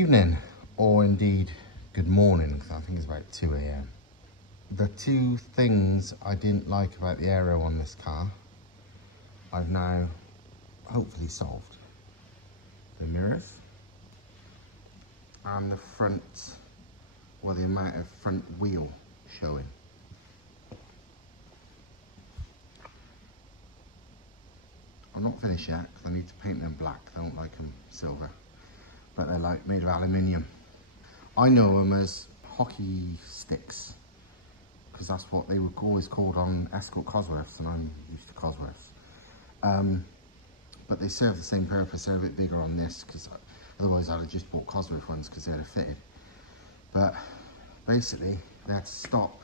evening, or indeed good morning, because I think it's about 2 a.m. The two things I didn't like about the aero on this car, I've now hopefully solved. The mirrors and the front, well, the amount of front wheel showing. I'm not finished yet because I need to paint them black. I don't like them silver, but they're like made of aluminium. I know them as hockey sticks because that's what they were always called on Escort Cosworths, and I'm used to Cosworths. But they serve the same purpose. They're a bit bigger on this because otherwise I'd have just bought Cosworth ones because they're fitted. But basically they had to stop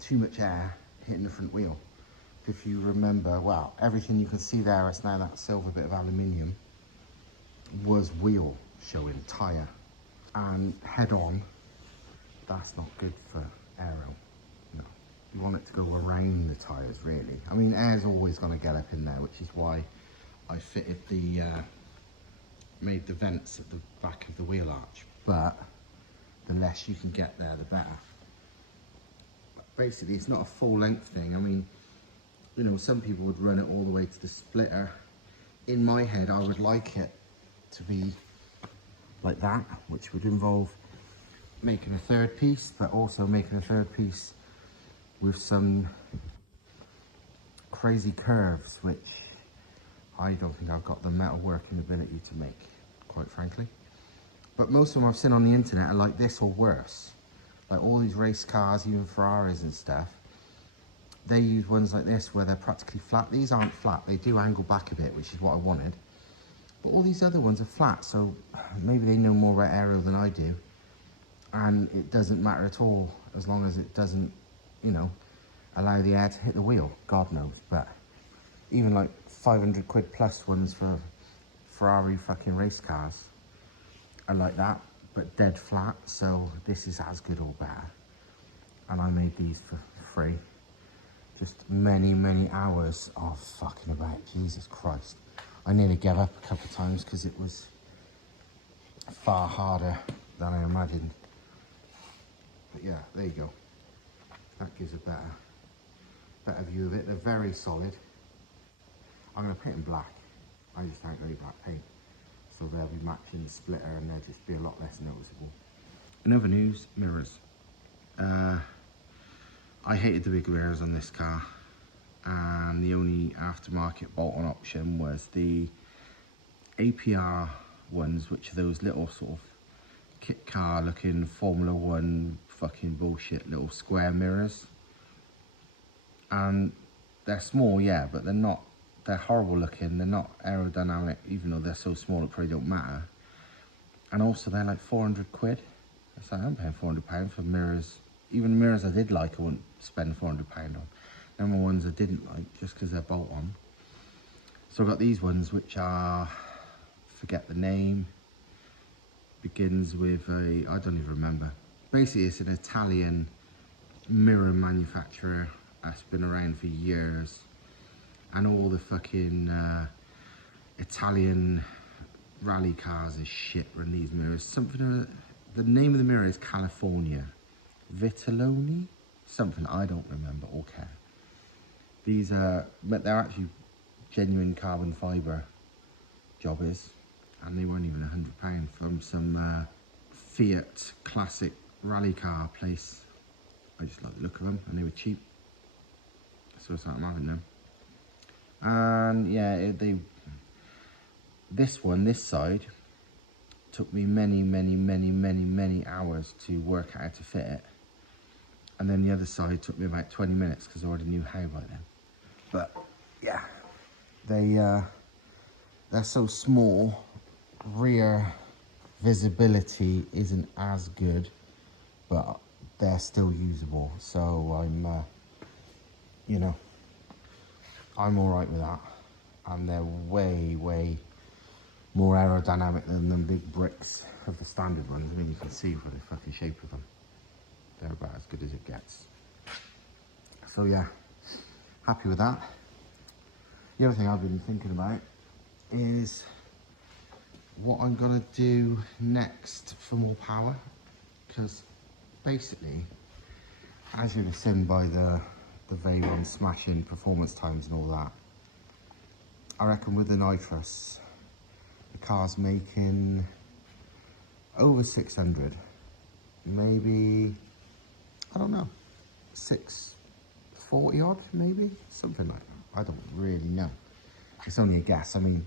too much air hitting the front wheel. If you remember, well, everything you can see there is now that silver bit of aluminium was wheel showing, tyre, and head on. That's not good for aero. No, you want it to go around the tyres really. I mean, air's always going to get up in there, which is why I fitted the made the vents at the back of the wheel arch. But the less you can get there, the better. But basically, it's not a full length thing. I mean, you know, some people would run it all the way to the splitter. In my head, I would like it to be like that, which would involve making a third piece, but also making a third piece with some crazy curves, which I don't think I've got the metal working ability to make, quite frankly. But most of them I've seen on the internet are like this or worse. Like all these race cars, even Ferraris and stuff, they use ones like this where they're practically flat. These aren't flat, they do angle back a bit, which is what I wanted. But all these other ones are flat, so maybe they know more about aero than I do. And it doesn't matter at all, as long as it doesn't, you know, allow the air to hit the wheel, God knows. But even like 500 quid plus ones for Ferrari fucking race cars are like that, but dead flat. So this is as good or better. And I made these for free. Just many hours of fucking about, Jesus Christ. I nearly gave up a couple of times because it was far harder than I imagined. But yeah, there you go. That gives a better view of it. They're very solid. I'm going to paint them black. I just don't really black paint. So they'll be matching the splitter and they'll just be a lot less noticeable. In other news, mirrors. I hated the big mirrors on this car, and the only aftermarket bolt-on option was the APR ones, which are those little sort of kit car looking Formula 1 fucking bullshit little square mirrors. And they're small, yeah, but they're horrible looking, they're not aerodynamic, even though they're so small it probably don't matter. And also they're like 400 quid. It's like, I'm paying £400 for mirrors. Even the mirrors I did like, I wouldn't spend £400 on. Them were ones I didn't like, just because they're bolt-on. So I got these ones, which are, forget the name, begins with a, I don't even remember. Basically, it's an Italian mirror manufacturer that's been around for years. And all the fucking Italian rally cars is shit run these mirrors. Something, the name of the mirror is California. Vitelloni? Something I don't remember or care. These are, but they're actually genuine carbon fibre jobbers, and they weren't even £100 from some Fiat classic rally car place. I just like the look of them, and they were cheap, so it's like I'm having them. And yeah, this one, this side, took me many hours to work out how to fit it. And then the other side took me about 20 minutes because I already knew how by then. But yeah, they're so small, rear visibility isn't as good, but they're still usable. So I'm, you know, I'm all right with that. And they're way more aerodynamic than the big bricks of the standard ones. I mean, you can see by the fucking shape of them. They're about as good as it gets. So yeah, happy with that. The other thing I've been thinking about is what I'm gonna do next for more power, because basically, as you've seen by the Veyron smashing performance times and all that, I reckon with the nitrous, the car's making over 600, maybe, I don't know, 640 odd, maybe, something like that. I don't really know. It's only a guess. I mean,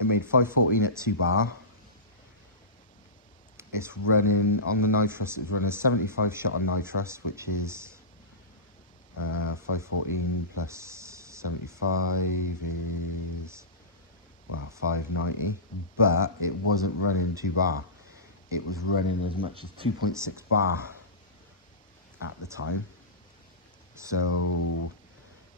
it made 514 at 2 bar. It's running on the nitrous, it's running 75 shot on nitrous, which is 514 plus 75 is, well, 590, but it wasn't running 2 bar. It was running as much as 2.6 bar at the time. So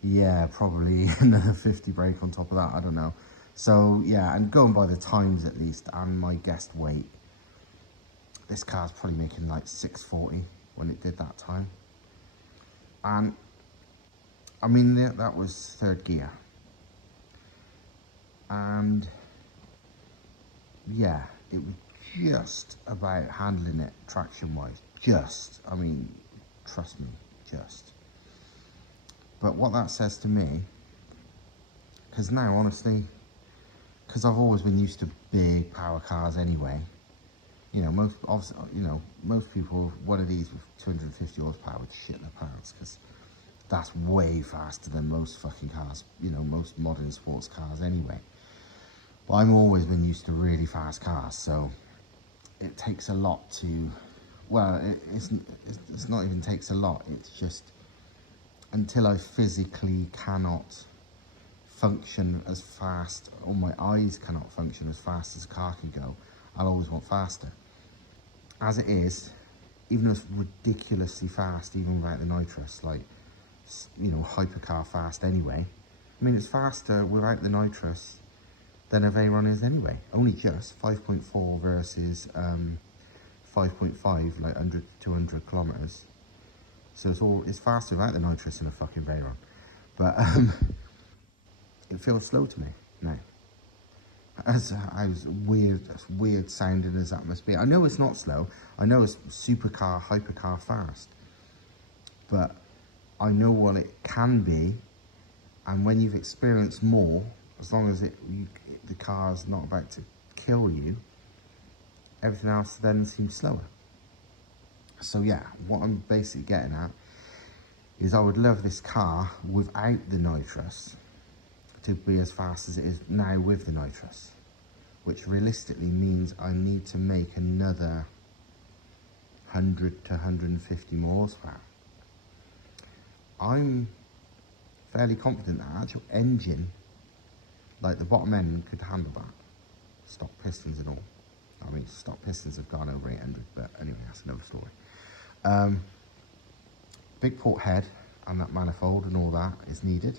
yeah, probably another 50 brake on top of that, I don't know. So yeah, and going by the times at least, and my guessed weight, this car's probably making like 640 when it did that time. And I mean, that was 3rd gear. And yeah, it was just about handling it traction wise. Just, I mean, trust me, just. But what that says to me, because now honestly, because I've always been used to big power cars anyway, you know, most people, one of these with 250 horsepower would shit their pants, because that's way faster than most fucking cars, you know, most modern sports cars anyway. But I've always been used to really fast cars, so it takes a lot to, well, it's not even takes a lot, it's just until I physically cannot function as fast, or my eyes cannot function as fast as a car can go, I'll always want faster. As it is, even though it's ridiculously fast, even without the nitrous, like, you know, hypercar fast anyway, I mean, it's faster without the nitrous than a Veyron is anyway. Only just 5.4 versus 5.5, like 100 to 200 kilometers. So it's faster without the nitrous than a fucking Veyron. But it feels slow to me now. As weird sounding as that must be. I know it's not slow. I know it's supercar, hypercar fast. But I know what it can be. And when you've experienced more, as long as the car's not about to kill you, everything else then seems slower. So yeah, what I'm basically getting at is I would love this car without the nitrous to be as fast as it is now with the nitrous, which realistically means I need to make another 100 to 150 more horsepower. I'm fairly confident that actual engine, like the bottom end, could handle that. Stock pistons and all. I mean, stock pistons have gone over 800, but anyway, that's another story. Big port head and that manifold and all that is needed.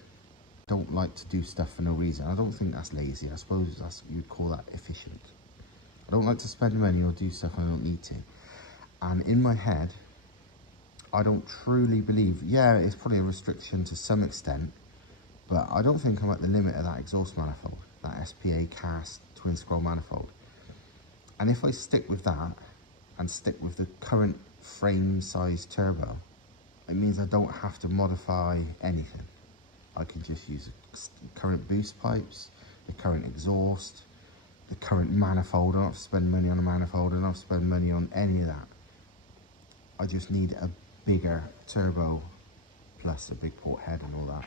Don't like to do stuff for no reason. I don't think that's lazy. I suppose you'd call that efficient. I don't like to spend money or do stuff I don't need to. And in my head, I don't truly believe, yeah, it's probably a restriction to some extent, but I don't think I'm at the limit of that exhaust manifold, that SPA cast twin scroll manifold. And if I stick with that and stick with the current frame size turbo, it means I don't have to modify anything. I can just use the current boost pipes, the current exhaust, the current manifold. I don't have to spend money on a manifold. I don't have to spend money on any of that. I just need a bigger turbo plus a big port head and all that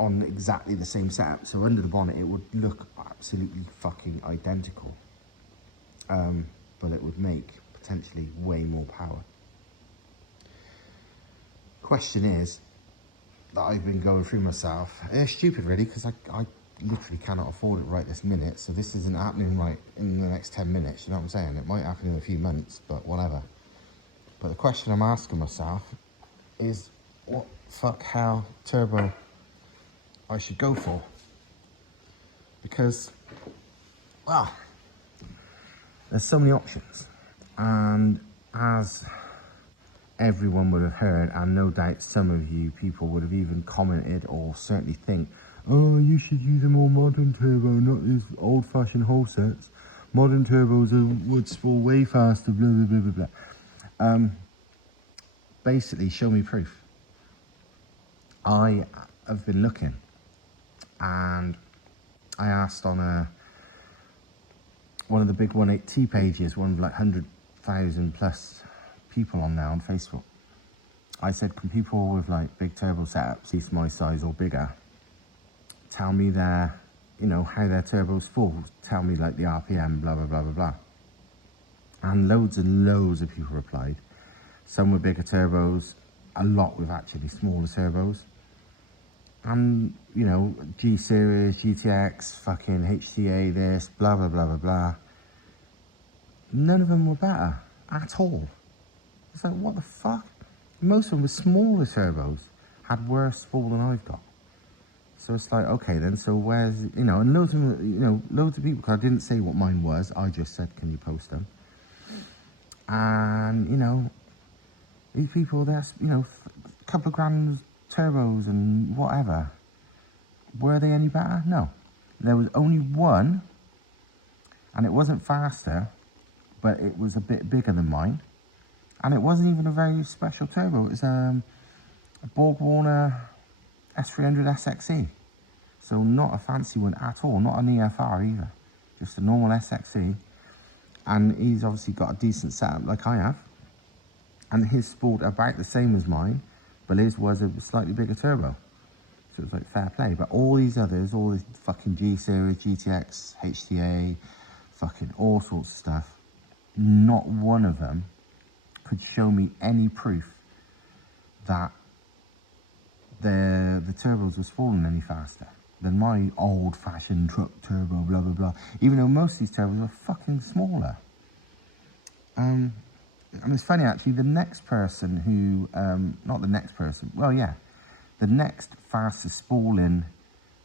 on exactly the same setup. So under the bonnet, it would look absolutely fucking identical, but it would make potentially way more power. Question is, that I've been going through myself. It's stupid really, because I literally cannot afford it right this minute, so this isn't happening right in the next 10 minutes, you know what I'm saying? It might happen in a few months, but whatever. But the question I'm asking myself is what fuck hell turbo I should go for. Because, well, there's so many options, and as everyone would have heard, and no doubt some of you people would have even commented or certainly think, oh, you should use a more modern turbo, not these old-fashioned hole sets. Modern turbos would spool way faster, blah, blah, blah, blah, blah. Basically, show me proof. I have been looking, and I asked on one of the big 1.8T pages, one of like 100,000 plus people on there on Facebook. I said, can people with like big turbo setups, at least my size or bigger, tell me their, you know, how their turbos spool, tell me like the RPM, blah, blah, blah, blah, blah. And loads and loads of people replied. Some with bigger turbos, a lot with actually smaller turbos. And, you know, G Series, GTX, fucking HTA this, blah, blah, blah, blah, blah. None of them were better at all. It's like, what the fuck? Most of them with smaller turbos had worse spool than I've got. So it's like, okay then, so where's, you know, and loads of them, you know, loads of people, because I didn't say what mine was, I just said, can you post them? And, you know, these people, there's, you know, a couple of grand turbos and whatever. Were they any better? No. There was only one, and it wasn't faster, but it was a bit bigger than mine. And it wasn't even a very special turbo. It was a Borg Warner S300 SXE. So not a fancy one at all, not an EFR either. Just a normal SXE. And he's obviously got a decent setup like I have. And his spooled about the same as mine, but his was a slightly bigger turbo. So it was like fair play. But all these others, all the fucking G Series, GTX, HTA, fucking all sorts of stuff, not one of them could show me any proof that the turbos were spooling any faster than my old-fashioned truck turbo, blah, blah, blah. Even though most of these turbos are fucking smaller. And it's funny, actually, the next person who, not the next person, well, yeah, the next fastest spooling,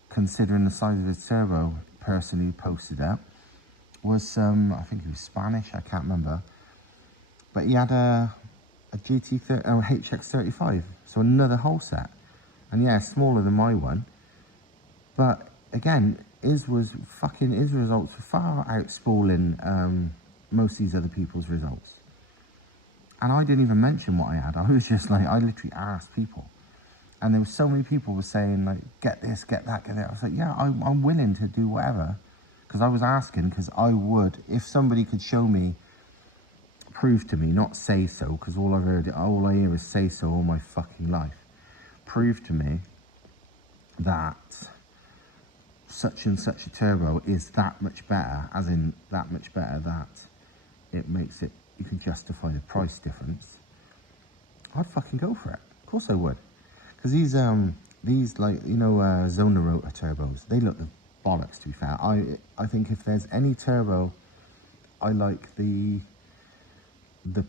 considering the size of his turbo, person who posted up was, I think he was Spanish, I can't remember. But he had a HX35, so another whole set. And yeah, smaller than my one. But again, his results were far out spooling most of these other people's results. And I didn't even mention what I had. I was just like, I literally asked people. And there were so many people were saying like, get this, get that, get that. I was like, yeah, I'm willing to do whatever. Because I was asking, because I would, if somebody could show me, prove to me, not say so, because all I hear is say so all my fucking life. Prove to me that such and such a turbo is that much better, as in that much better that it makes it, you can justify the price difference. I'd fucking go for it. Of course I would. Because these like, you know, Zona rotor turbos, they look the bollocks, to be fair. I think if there's any turbo, I like the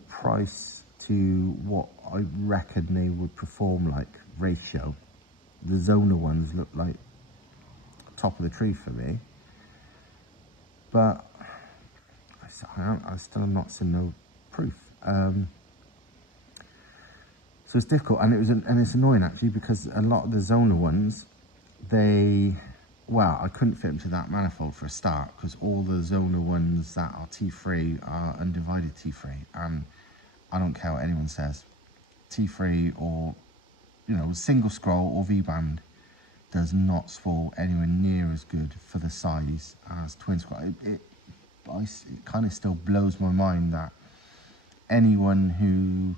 price to what I reckon they would perform like ratio. The Zona ones look like top of the tree for me, but I still am not seeing no proof. So it's difficult, and it's annoying actually, because a lot of the Zona ones, well, I couldn't fit them to that manifold for a start, because all the Zona ones that are T3 are undivided T3, and I don't care what anyone says, T3 or, you know, single scroll or V-band does not spool anywhere near as good for the size as twin scroll. It kind of still blows my mind that anyone who,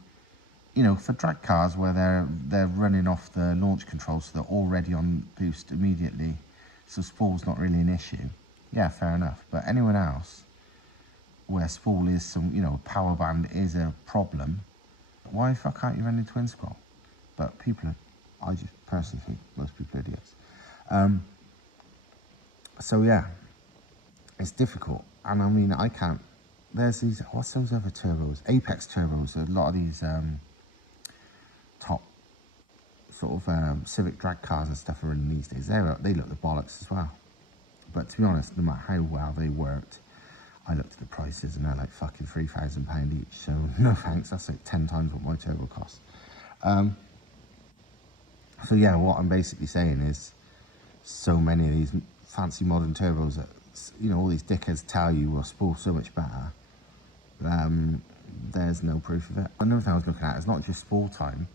you know, for drag cars where they're running off the launch control, so they're already on boost immediately, so spool's not really an issue. Yeah, fair enough. But anyone else where spool is some, you know, power band is a problem, why the fuck can't you run in twin scroll? But I just personally think most people are idiots. So yeah, it's difficult. And I mean, I can't, there's these, what's those other turbos? Apex turbos, a lot of these top sort of Civic drag cars and stuff are running these days. They look the bollocks as well. But to be honest, no matter how well they worked, I looked at the prices and they're like fucking £3,000 each. So no thanks, that's like 10 times what my turbo costs. So yeah, what I'm basically saying is, so many of these fancy modern turbos that, you know, all these dickheads tell you will spool so much better. There's no proof of it. Another thing I was looking at is not just spool time,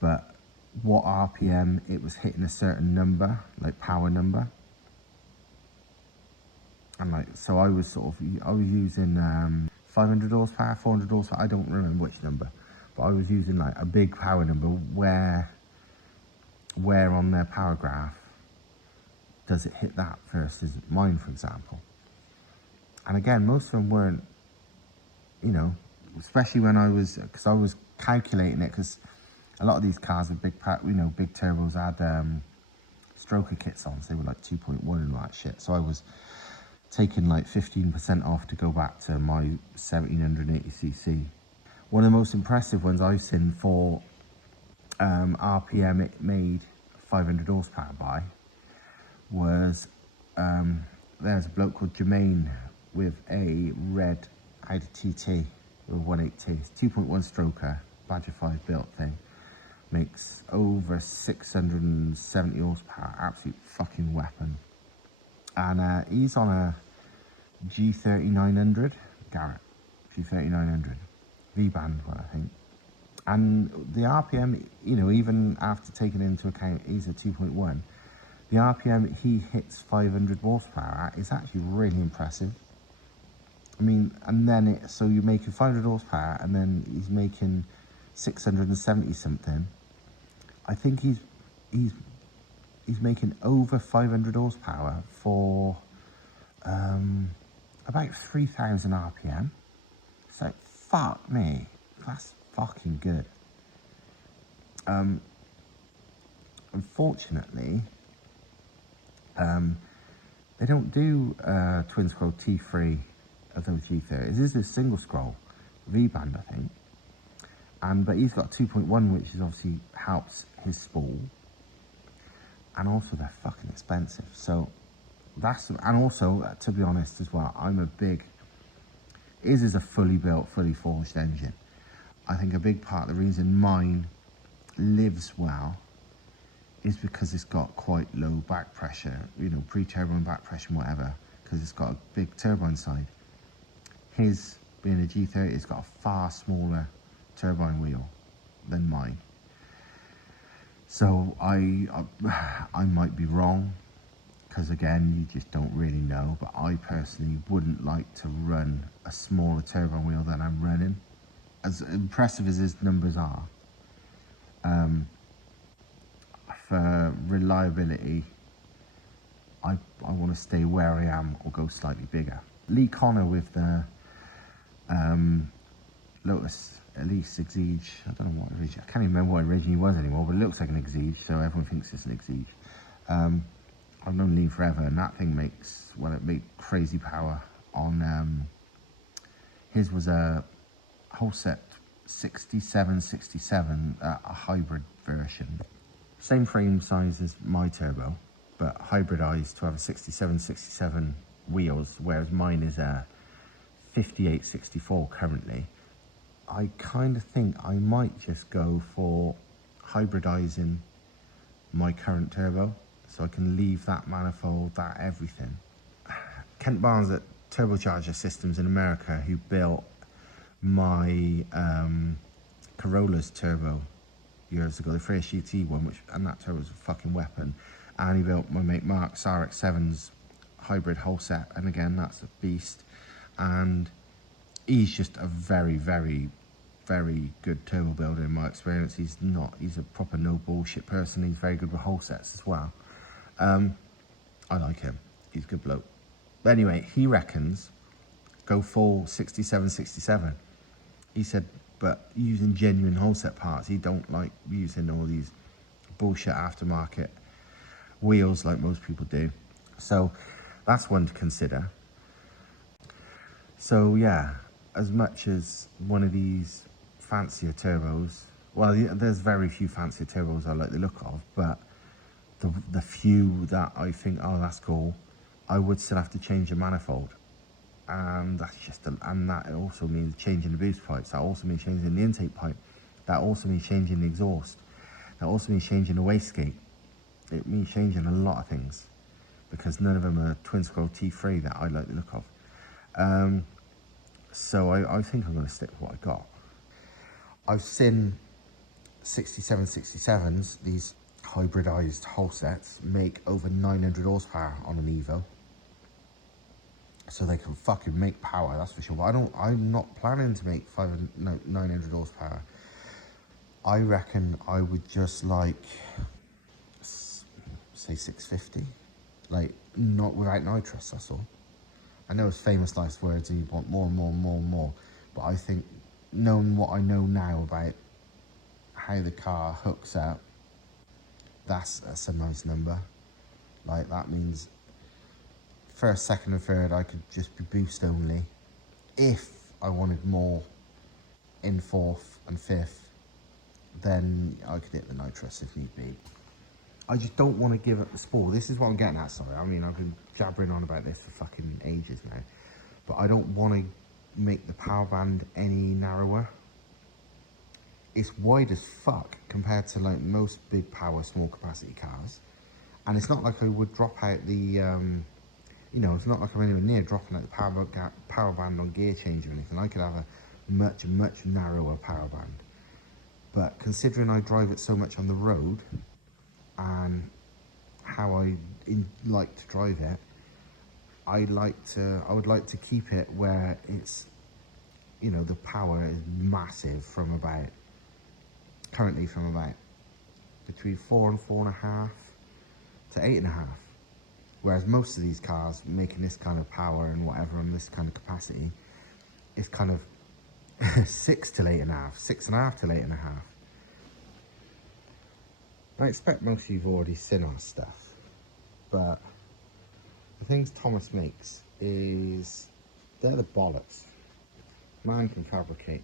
but what RPM it was hitting a certain number, like power number. And like, so I was using 500 horsepower, 400 horsepower, I don't remember which number, but I was using like a big power number. Where on their power graph does it hit that versus mine, for example? And again, most of them weren't, you know, especially when I was, because I was calculating it, because a lot of these cars with big turbos had stroker kits on, so they were like 2.1 and all that shit. So I was taking like 15% off to go back to my 1780cc. One of the most impressive ones I've seen for RPM it made 500 horsepower by was there's a bloke called Jermaine with a red Audi TT with 180T. It's 2.1 stroker, Badger 5 built thing. Makes over 670 horsepower, absolute fucking weapon. And he's on a G3900, Garrett, G3900, V-band one, I think. And the RPM, you know, even after taking into account he's a 2.1, the RPM he hits 500 horsepower at is actually really impressive. I mean, and then so you're making 500 horsepower and then he's making 670 something. I think he's making over 500 horsepower for about 3,000 RPM. So fuck me, that's fucking good. Unfortunately, they don't do twin scroll T3 of those G30s. This is a single scroll V-band, I think. But he's got 2.1, which is obviously helps his spool. And also they're fucking expensive. So that's, and also to be honest as well, I'm a big, his is a fully built, fully forged engine. I think a big part of the reason mine lives well is because it's got quite low back pressure, you know, pre-turbo and back pressure and whatever, because it's got a big turbo inside. His, being a G30, it's got a far smaller turbine wheel than mine. So I might be wrong, because again, you just don't really know, but I personally wouldn't like to run a smaller turbine wheel than I'm running. As impressive as his numbers are, for reliability, I want to stay where I am or go slightly bigger. Lee Connor with the Lotus Elise Exige, I don't know what originally, I can't even remember what it originally was anymore, but it looks like an Exige, so everyone thinks it's an Exige. I've known Lee forever, and that thing makes, well, it made crazy power on, his was a whole set 67, a hybrid version. Same frame size as my turbo, but hybridized to have a 67 wheels, whereas mine is a 58/64 currently. I kind of think I might just go for hybridizing my current turbo, so I can leave that manifold, that everything. Kent Barnes at Turbocharger Systems in America, who built my Corolla's turbo years ago, the first GT one, and that turbo was a fucking weapon. And he built my mate Mark's RX-7's hybrid whole set, and again, that's a beast. And he's just a very, very, very good turbo builder in my experience. He's a proper no bullshit person. He's very good with whole sets as well. I like him. He's a good bloke. But anyway, he reckons go full 67. He said, but using genuine whole set parts, he don't like using all these bullshit aftermarket wheels like most people do. So that's one to consider. So yeah, as much as one of these fancier turbos, well, there's very few fancier turbos I like the look of, but the few that I think, oh, that's cool, I would still have to change the manifold. And that's and that also means changing the boost pipes. That also means changing the intake pipe. That also means changing the exhaust. That also means changing the wastegate. it means changing a lot of things, because none of them are twin scroll T3 that I like the look of. So I think I'm going to stick with what I got. I've seen 6767s, these hybridized hull sets, make over 900 horsepower on an Evo. So they can fucking make power, that's for sure. But I'm not planning to make 900 horsepower. I reckon I would just like, say 650. Like, not without nitrous, that's all. I know it's famous last words and you want more and more and more and more. But I think, knowing what I know now about how the car hooks up, that's a nice number. Like, that means first, second and third I could just be boost only. If I wanted more in fourth and fifth, then I could hit the nitrous if need be. I just don't want to give up the sport. This is what I'm getting at, sorry. I mean, I've been jabbering on about this for fucking ages now. But I don't want to make the power band any narrower. It's wide as fuck compared to like most big power, small capacity cars. And it's not like I would drop out the, you know, it's not like I'm anywhere near dropping out the power band on gear change or anything. I could have a much, much narrower power band. But considering I drive it so much on the road, and how I like to drive it, I would like to keep it where it's, you know, the power is massive currently from about between 4 and 4.5 to 8.5. Whereas most of these cars making this kind of power and whatever on this kind of capacity is kind of 6 till 8.5, 6.5 till 8.5. I expect most of you've already seen our stuff, but the things Thomas makes they're the bollocks. Man can fabricate,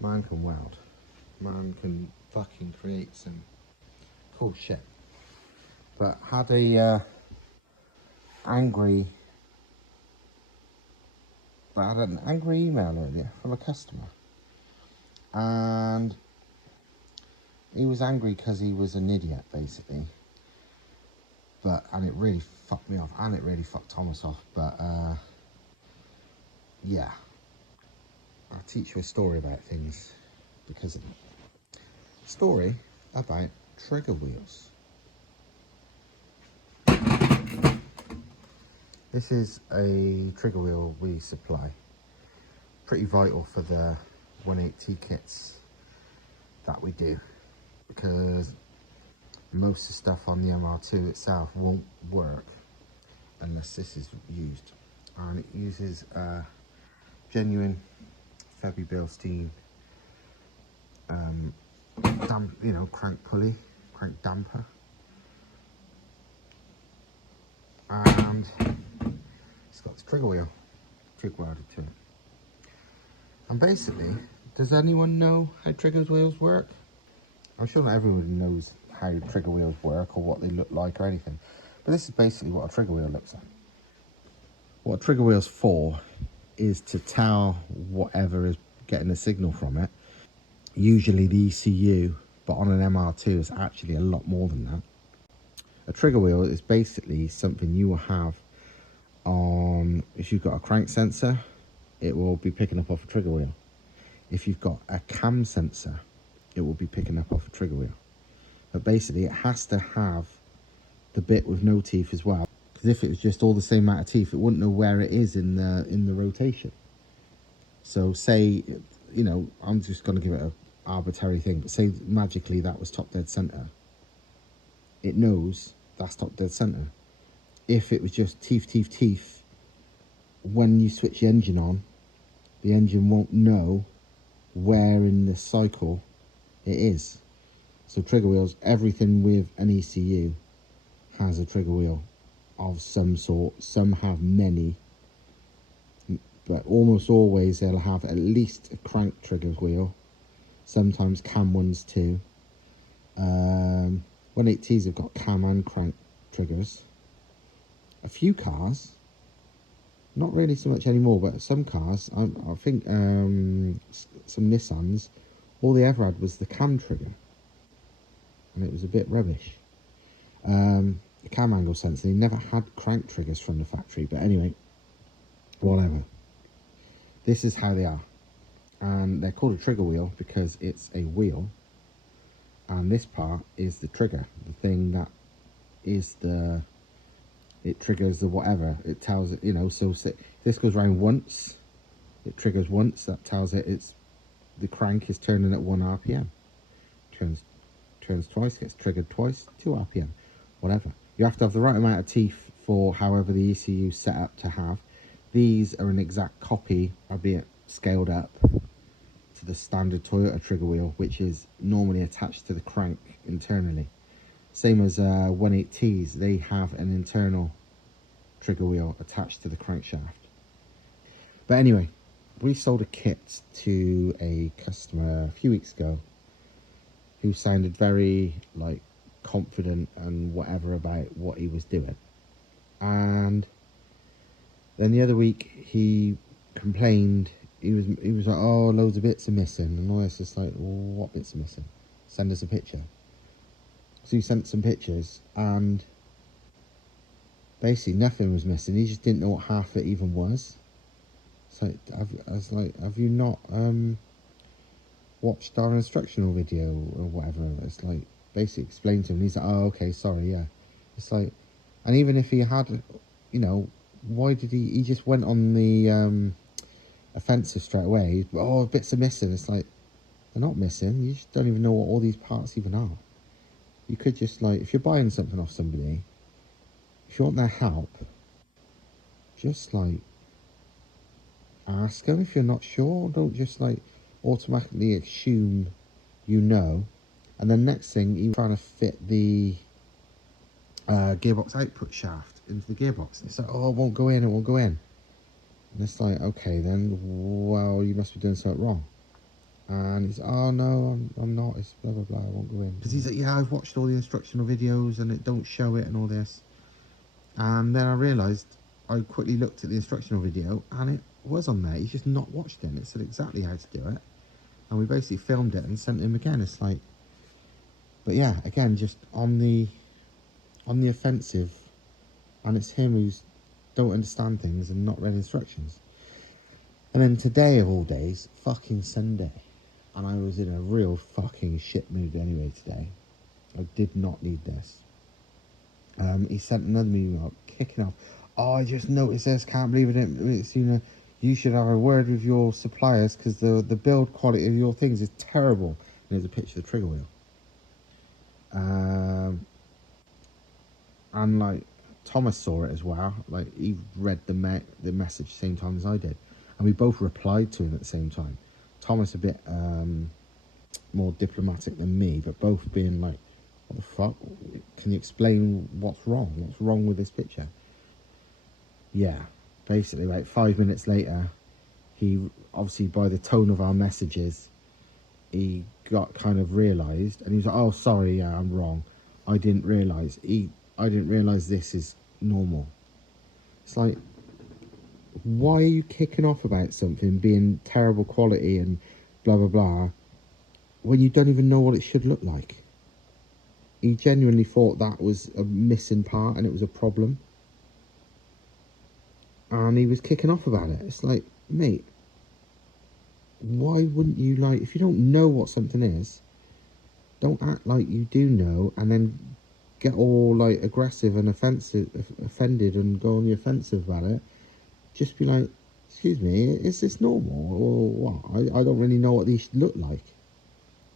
man can weld, man can fucking create some cool shit. But had an angry email earlier from a customer, and he was angry because he was an idiot, basically. And it really fucked me off, and it really fucked Thomas off. But yeah, I'll teach you a story about things because of it. Story about trigger wheels. This is a trigger wheel we supply. Pretty vital for the 180 kits that we do, because most of the stuff on the MR2 itself won't work unless this is used. And it uses a genuine Febby Bilstein crank pulley, crank damper. And it's got the trigger wheel trig welded to it. And basically, does anyone know how trigger wheels work? I'm sure not everyone knows how trigger wheels work or what they look like or anything, but this is basically what a trigger wheel looks like. What a trigger wheel's for is to tell whatever is getting a signal from it, usually the ECU, but on an MR2 it's actually a lot more than that. A trigger wheel is basically something you will have on, if you've got a crank sensor, it will be picking up off a trigger wheel. If you've got a cam sensor, it will be picking up off a trigger wheel. But basically it has to have the bit with no teeth as well, because if it was just all the same amount of teeth, it wouldn't know where it is in the rotation. So say, you know, I'm just going to give it an arbitrary thing, but say magically that was top dead center, it knows that's top dead center. If it was just teeth, when you switch the engine on, the engine won't know where in the cycle it is. So trigger wheels, everything with an ECU has a trigger wheel of some sort. Some have many, but almost always they'll have at least a crank trigger wheel, sometimes cam ones too. 180s have got cam and crank triggers. A few cars, not really so much anymore, but some cars, I think some Nissans, all they ever had was the cam trigger, and it was a bit rubbish. the cam angle sensor. They never had crank triggers from the factory, but anyway, whatever. This is how they are, and they're called a trigger wheel because it's a wheel, and this part is the trigger, the thing that is it triggers the whatever. It tells it, you know, so this goes around once, it triggers once, that tells it the crank is turning at 1 RPM. Turns twice, gets triggered twice, 2 RPM, whatever. You have to have the right amount of teeth for however the ECU is set up to have. These are an exact copy, albeit scaled up, to the standard Toyota trigger wheel, which is normally attached to the crank internally. Same as 18Ts, they have an internal trigger wheel attached to the crankshaft. But anyway, we sold a kit to a customer a few weeks ago who sounded very like confident and whatever about what he was doing. And then the other week he complained, he was like, oh, loads of bits are missing, and I was just like, well, what bits are missing? Send us a picture. So he sent some pictures, and basically nothing was missing. He just didn't know what half it even was. So I was like, have you not watched our instructional video or whatever? It's like, basically explain to him. He's like, oh, okay, sorry, yeah. It's like, and even if he had, you know, why did he just went on the offensive straight away. Oh, bits are missing. It's like, they're not missing. You just don't even know what all these parts even are. You could just, like, if you're buying something off somebody, if you want their help, just like ask them if you're not sure. Don't just like automatically assume you know. And then next thing, you're trying to fit the gearbox output shaft into the gearbox. It's like, oh, it won't go in, it won't go in. And it's like, okay, then, well, you must be doing something wrong. And he's, oh no, I'm not, it's blah blah blah, I won't go in. Because he's like, yeah, I've watched all the instructional videos and it don't show it and all this. And then I realised, I quickly looked at the instructional video and it was on there. He's just not watched it, and it said exactly how to do it. And we basically filmed it and sent him again. It's like, but yeah, again, just on the offensive, and it's him who's don't understand things and not read instructions. And then today of all days, fucking Sunday, and I was in a real fucking shit mood anyway today. I did not need this. He sent another email kicking off. Oh, I just noticed this, can't believe it. It's, you know, you should have a word with your suppliers because the build quality of your things is terrible. And there's a picture of the trigger wheel. And like Thomas saw it as well. Like he read the message same time as I did, and we both replied to him at the same time. Thomas a bit more diplomatic than me, but both being like, what the fuck? Can you explain what's wrong? What's wrong with this picture? Yeah, basically, like 5 minutes later, he obviously, by the tone of our messages, he got kind of realised, and he was like, oh, sorry, yeah, I'm wrong. I didn't realise. I didn't realise this is normal. It's like, why are you kicking off about something being terrible quality and blah, blah, blah, when you don't even know what it should look like? He genuinely thought that was a missing part and it was a problem. And he was kicking off about it. It's like, mate, why wouldn't you, like, if you don't know what something is, don't act like you do know and then get all like aggressive and offended and go on the offensive about it. Just be like, excuse me, is this normal or what? I don't really know what these look like.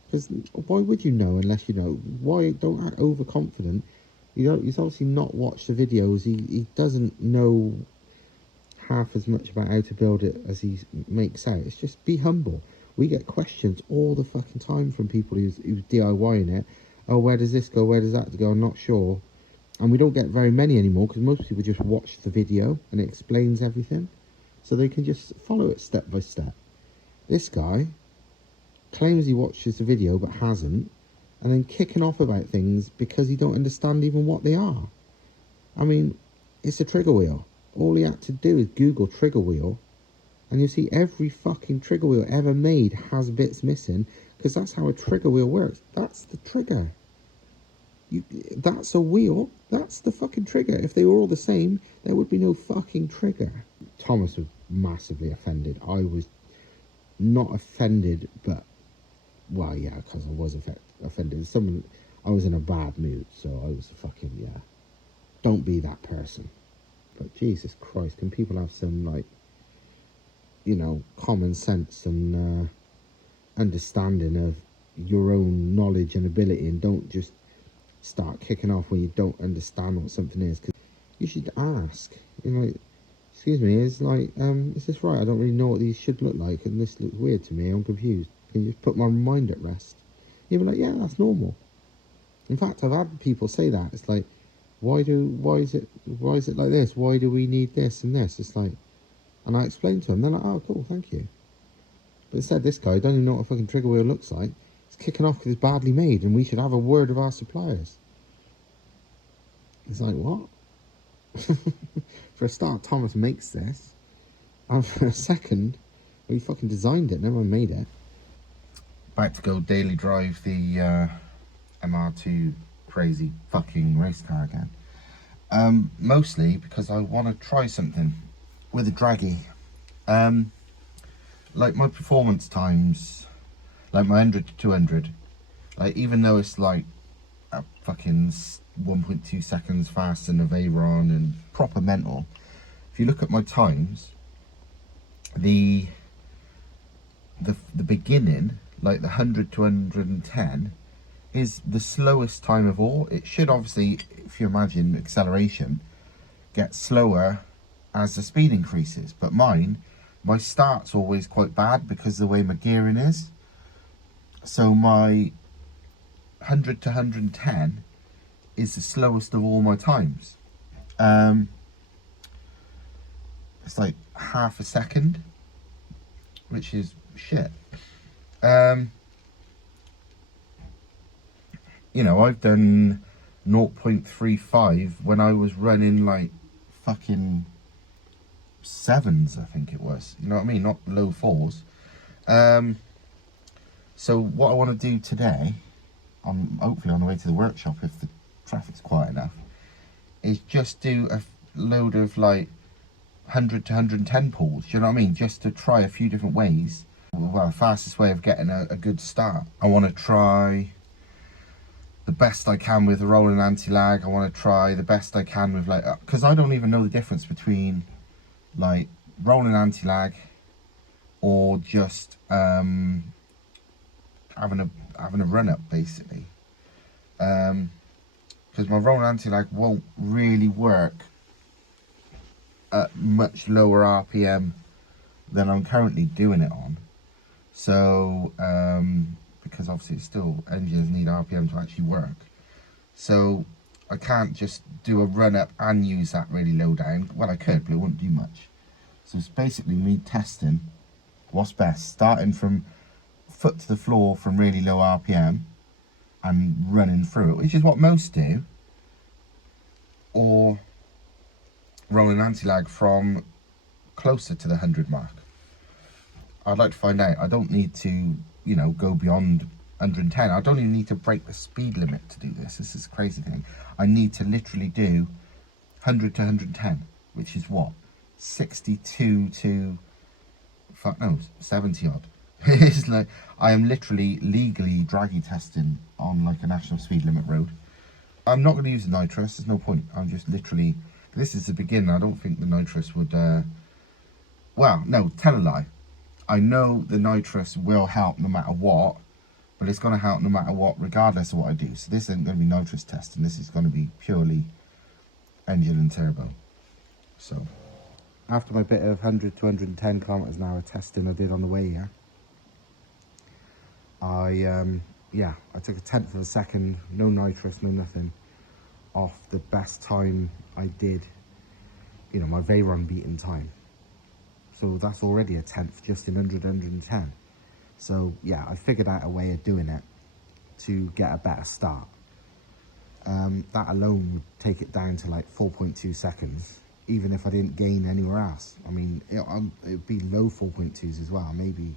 Because why would you know unless you know? Why don't act overconfident? He's obviously not watched the videos. He doesn't know half as much about how to build it as he makes out. It's just be humble. We get questions all the fucking time from people who's DIYing it. Oh, where does this go? Where does that go? I'm not sure. And we don't get very many anymore because most people just watch the video and it explains everything. So they can just follow it step by step. This guy claims he watches the video but hasn't, and then kicking off about things because he don't understand even what they are. I mean, it's a trigger wheel. All he had to do is Google trigger wheel, and you'll see every fucking trigger wheel ever made has bits missing, because that's how a trigger wheel works. That's the trigger. That's a wheel. That's the fucking trigger. If they were all the same, there would be no fucking trigger. Thomas was massively offended. I was not offended, but, well, yeah, because I was offended. I was in a bad mood, so I was fucking, yeah. Don't be that person. But Jesus Christ, can people have some, like, you know, common sense and understanding of your own knowledge and ability, and don't just start kicking off when you don't understand what something is? Because you should ask, you know, excuse me, it's like, is this right? I don't really know what these should look like, and this looks weird to me. I'm confused. Can you just put my mind at rest? You'd be like, yeah, that's normal. In fact, I've had people say that. It's like, why is it like this? Why do we need this and this? It's like, and I explained to them. They're like, oh, cool, thank you. But instead, this guy don't even know what a fucking trigger wheel looks like. It's kicking off because it's badly made, and we should have a word of our suppliers. It's like, what? For a start, Thomas makes this, and for a second, well, he fucking designed it, never mind made it. About to go daily drive the MR2 crazy fucking race car again. Mostly because I want to try something with a Draggy. Like my performance times, like my 100 to 200, like even though it's like a fucking 1.2 seconds faster than a Veyron and proper mental, if you look at my times, the beginning, like the 100 to 110, is the slowest time of all. It should obviously, if you imagine acceleration, get slower as the speed increases, but my start's always quite bad because of the way my gearing is. So my 100 to 110 is the slowest of all my times. It's like half a second, which is shit. You know, I've done 0.35 when I was running like fucking 7s, I think it was. You know what I mean? Not low 4s. So what I want to do today, hopefully on the way to the workshop if the traffic's quiet enough, is just do a load of like 100 to 110 pulls. Do you know what I mean? Just to try a few different ways. Well, the fastest way of getting a good start. I want to try the best I can with the rolling anti-lag. I want to try the best I can with, like, because I don't even know the difference between like rolling anti-lag or just having a run up, basically, because my rolling anti-lag won't really work at much lower RPM than I'm currently doing it on. So because obviously it's still, engines need RPM to actually work, so I can't just do a run up and use that really low down. Well, I could, but it wouldn't do much. So it's basically me testing what's best, starting from foot to the floor from really low RPM and running through it, which is what most do, or rolling anti-lag from closer to the 100 mark. I'd like to find out. I don't need to, you know, go beyond 110. I don't even need to break the speed limit to do this. This is a crazy thing. I need to literally do 100 to 110, which is what? 62 to, fuck no, 70 odd. It's like, I am literally legally Draggy testing on like a national speed limit road. I'm not going to use the nitrous, there's no point. I'm just literally, this is the beginning. I don't think the nitrous would, well, no, tell a lie. I know the nitrous will help no matter what, but it's going to help no matter what, regardless of what I do. So this isn't going to be nitrous testing. This is going to be purely engine and turbo. So after my bit of 100 to 110 kilometers an hour testing I did on the way here, I took a tenth of a second, no nitrous, no nothing, off the best time I did, you know, my Veyron beating time. So that's already a tenth just in 100, 110. So yeah, I figured out a way of doing it to get a better start. That alone would take it down to like 4.2 seconds, even if I didn't gain anywhere else. I mean, it would be low 4.2s as well. Maybe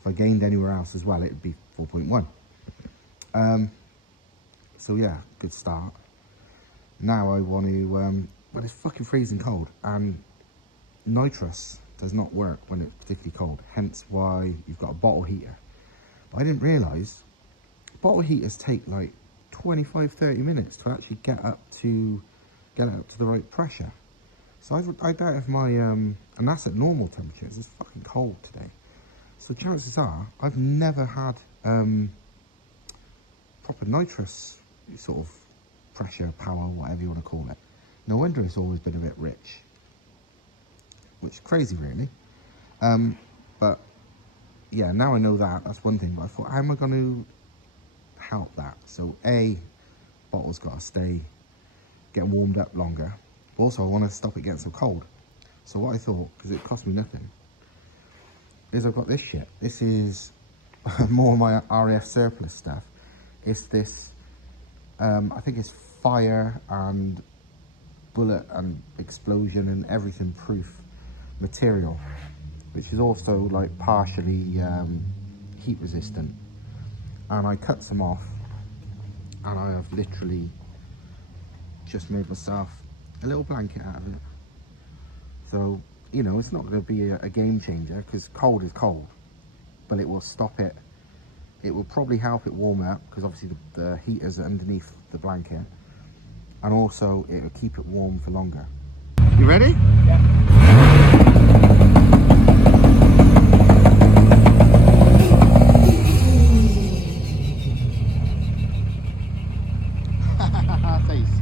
if I gained anywhere else as well, it would be 4.1. So yeah, good start. Now I want to, well, it's fucking freezing cold, and nitrous does not work when it's particularly cold, hence why you've got a bottle heater. But I didn't realise bottle heaters take like 25-30 minutes to actually get up to the right pressure. So I doubt if my and that's at normal temperatures. It's fucking cold today, so chances are I've never had proper nitrous sort of pressure, power, whatever you want to call it. No wonder it's always been a bit rich, which is crazy really. But yeah, now I know that, that's one thing. But I thought, how am I going to help that? So bottle's got to get warmed up longer. But also I want to stop it getting so cold. So what I thought, because it cost me nothing, is I've got this shit. This is more of my RAF surplus stuff. It's this, I think it's fire and bullet and explosion and everything proof material, which is also like partially heat resistant. And I cut some off, and I have literally just made myself a little blanket out of it. So, you know, it's not going to be a game changer, because cold is cold, but it will stop it. It will probably help it warm up, because obviously the heater's underneath the blanket, and also it will keep it warm for longer. You ready? Yeah. Face.